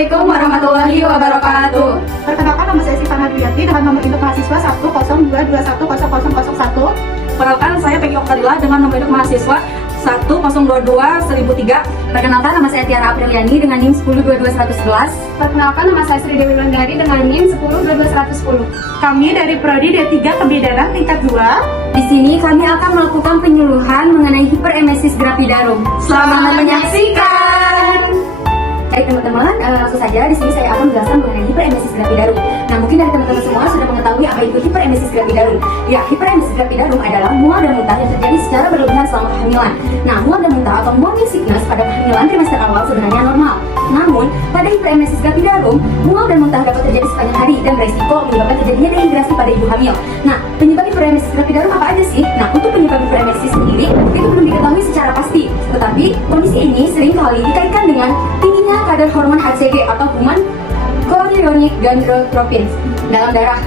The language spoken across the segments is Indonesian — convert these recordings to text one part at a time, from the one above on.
Assalamualaikum warahmatullahi wabarakatuh. Perkenalkan, nama saya Sifan Hadriati dengan nomor induk mahasiswa 102210001. Perkenalkan, saya Peggy Oktadila dengan nomor induk mahasiswa 1022003. Perkenalkan, nama saya Tiara Apriliani dengan NIM 1022111. Perkenalkan, nama saya Sri Dewi Wulandari dengan NIM 1022110. Kami dari Prodi D3 Kebidanan tingkat 2. Di sini kami akan melakukan penyuluhan mengenai hiperemesis gravidarum. Selamat menyaksikan. Baik teman-teman, langsung saja di sini saya akan menjelaskan mengenai hiperemesis gravidarum. Nah, mungkin dari teman-teman semua sudah mengetahui apa itu hiperemesis gravidarum. Ya, hiperemesis gravidarum adalah mual dan muntah yang terjadi secara berlebihan selama kehamilan. Nah, mual dan muntah atau morning sickness pada kehamilan trimester awal sebenarnya normal. Namun, pada hiperemesis gravidarum, mual dan muntah dapat terjadi sepanjang hari dan beresiko menyebabkan terjadinya dehidrasi pada ibu hamil. Nah, penyebab hiperemesis gravidarum apa aja sih? Nah, untuk penyebab hiperemesis sendiri itu belum diketahui secara pasti. Tetapi kondisi ini sering kali dikaitkan dengan tingginya kadar hormon HCG atau human chorionic gonadotropin dalam darah.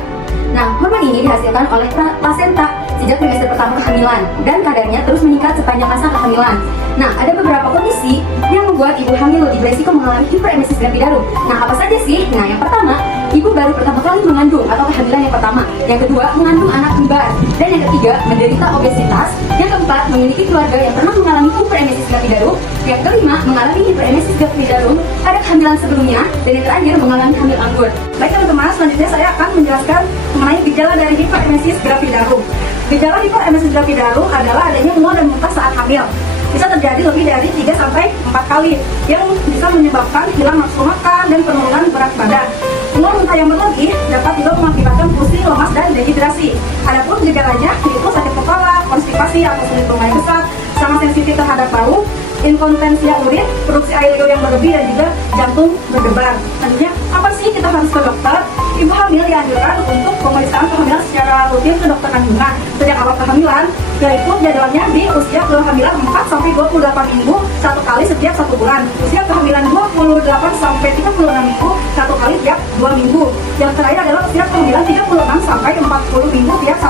Nah, hormon ini dihasilkan oleh plasenta sejak trimester pertama kehamilan dan kadarnya terus meningkat sepanjang masa kehamilan. Nah, ada beberapa kondisi yang membuat ibu hamil lebih beresiko mengalami hiperemesis gravidarum. Nah, apa saja sih? Nah, yang pertama, ibu baru pertama kali mengandung atau kehamilan yang pertama. Yang kedua, mengandung anak kembar. Dan yang ketiga, menderita obesitas. Yang keempat, memiliki keluarga yang pernah mengalami hiperemesis gravidarum. Yang kelima, mengalami hiperemesis gravidarum pada kehamilan sebelumnya. Dan yang terakhir, mengalami hamil anggur. Baik teman-teman, selanjutnya saya akan menjelaskan mengenai gejala dari hiperemesis gravidarum. Gejala hiperemesis gravidarum adalah adanya mual dan muntah saat hamil. Bisa terjadi lebih dari 3-4 kali yang bisa menyebabkan hilang nafsu makan dan penurunan berat badan. Mual muntah yang berlebih dapat juga mengakibatkan pusing, lemas, dan dehidrasi. Adapun gejalanya yaitu sakit kepala, konstipasi atau sulit buang air besar, sangat sensitif terhadap bau, inkontinensia urin, produksi air liur yang berlebih, dan juga jantung berdebar. Selanjutnya, apa sih kita harus ke dokter? Ibu hamil dianjurkan untuk pemeriksaan kehamilan secara rutin ke dokter kandungan sejak awal kehamilan, yaitu jadwalnya di usia kehamilan 4-28 minggu satu kali setiap 1 bulan, usia kehamilan 28-36 minggu satu kali tiap 2 minggu. Yang terakhir adalah usia kehamilan 36-40 minggu tiap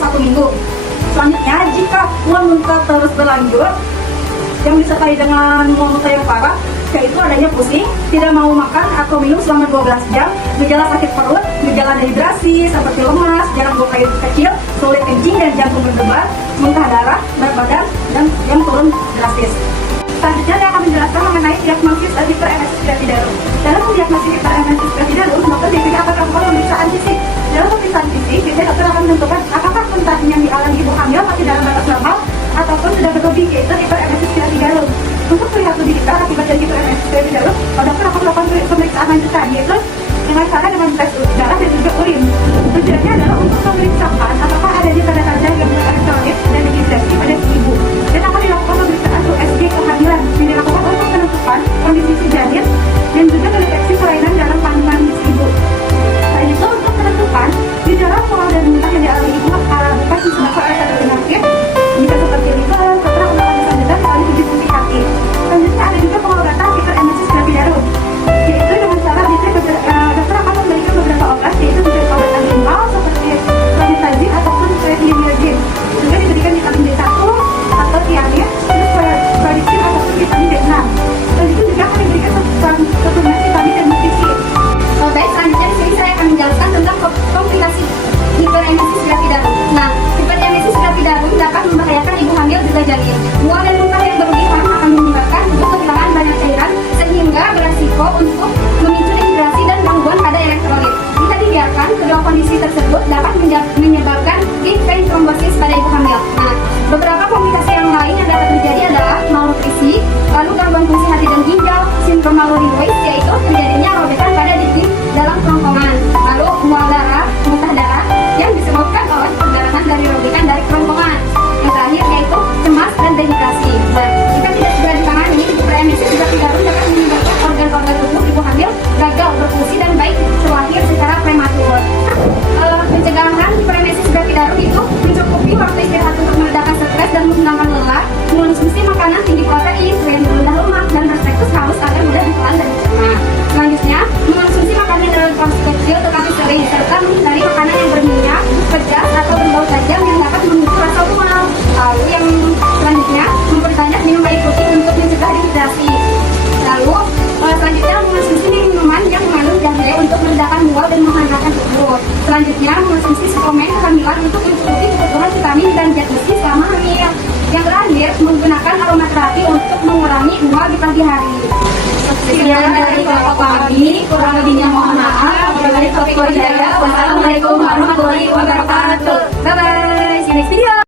1 minggu. Selanjutnya, jika mual muntah terus berlanjut yang disertai dengan mual muntah yang parah, yaitu adanya pusing, tidak mau makan atau minum selama 12 jam, gejala sakit perut, gejala dehidrasi seperti lemas, jarang buang air kecil, sulit kencing dan jantung berdebar, muntah darah, berat badan, dan yang turun drastis. Selanjutnya saya akan menjelaskan mengenai diagnosis hiperemesis gravidarum. Dalam mendiagnosis hiperemesis gravidarum, dokter biasanya akan melakukan pemeriksaan fisik. Dalam pemeriksaan fisik, biasanya dokter akan menentukan apakah muntah yang dialami ibu hamil masih dalam batas normal ataupun sudah berlebih, yaitu hiperemesis gravidarum. Untuk melihat lebih detail akibat dari hiperemesis gravidarum, dokter akan melakukan pemeriksaan lanjutan, yaitu dengan tes darah dan juga urin. Tujuannya adalah untuk memeriksakan apakah adanya tanda-tanda yang elektrolit dan dehidrasi pada si ibu, dan akan dilakukan pemeriksaan USG kehamilan yang dilakukan untuk menentukan kondisi si janin dan juga mendeteksi kelainan dalam kandungan si ibu. Selain itu, untuk menentukan gejala mual dan muntah yang dialami ibu bukan disebabkan oleh satu penyakit, bisa seperti liver, setelah melakukan selanjutnya melalui uji fungsi hati. Selanjutnya ada juga pengobatan hiperemesis gravidarum, yaitu dengan cara dokter akan memberikan beberapa obat, yaitu beberapa obat antimual seperti clomifazin ataupun prednisolone. Juga diberikan vitamin B1 atau tiamid, terus prolicin ataupun vitamin B6. Dan itu juga akan diberikan suplemen vitamin dan nutrisi. Baik, selanjutnya di sini saya akan menjelaskan tentang komplikasi hiperemesis gravidarum. Nah, hiperemesis gravidarum dapat membahayakan ibu hamil juga janin. Mual dan muntah yang berlebihan akan menyebabkan untuk kehilangan banyak cairan sehingga beresiko untuk memicu dehidrasi dan gangguan pada elektrolit. Jika dibiarkan, kedua kondisi tersebut dapat menyebabkan deep vein thrombosis pada ibu hamil. Nah, beberapa komplikasi yang lain yang dapat terjadi adalah malnutrisi, lalu gangguan fungsi hati dan ginjal, sindrom Mallory-Weiss, yaitu terjadinya robekan pada dinding dalam kerongkongan, lalu mual darah, muntah darah yang disebabkan oleh perdarahan dari robekan dari kerongkongan. Yang terakhir yaitu cemas dan dehidrasi. Nah, jika tidak segera ditangani, hiperemesis gravidarum dapat menyebabkan organ-organ tubuh ibu hamil gagal berfungsi dan baik terlahir secara prematur. Pencegahan hiperemesis gravidarum itu mencukupi waktu istirahat untuk meredakan stres dan menghilangkan lelah, mengonsumsi makanan tinggi protein, rendah lemak, dan berspektus halus agar mudah ditelan dan dicerna. Selanjutnya, mengonsumsi makanan dalam porsi kecil tetapi sering, serta menghindari makanan yang berminyak, pedas, atau berbau tajam yang dapat memicu rasa mual. Lalu yang selanjutnya, memperbanyak minum air putih untuk mencegah dehidrasi. Lalu selanjutnya Selanjutnya, mengonsumsi suplemen kehamilan untuk mencukupi kebutuhan vitamin dan zat besi selama hamil. Yang terakhir, menggunakan aromaterapi untuk mengurangi mual di pagi hari. Sekian dari kelompok kami, kurang lebihnya mohon maaf. Wabillahi taufiq wal hidayah. Wassalamualaikum warahmatullahi wabarakatuh. Bye-bye, see you next video!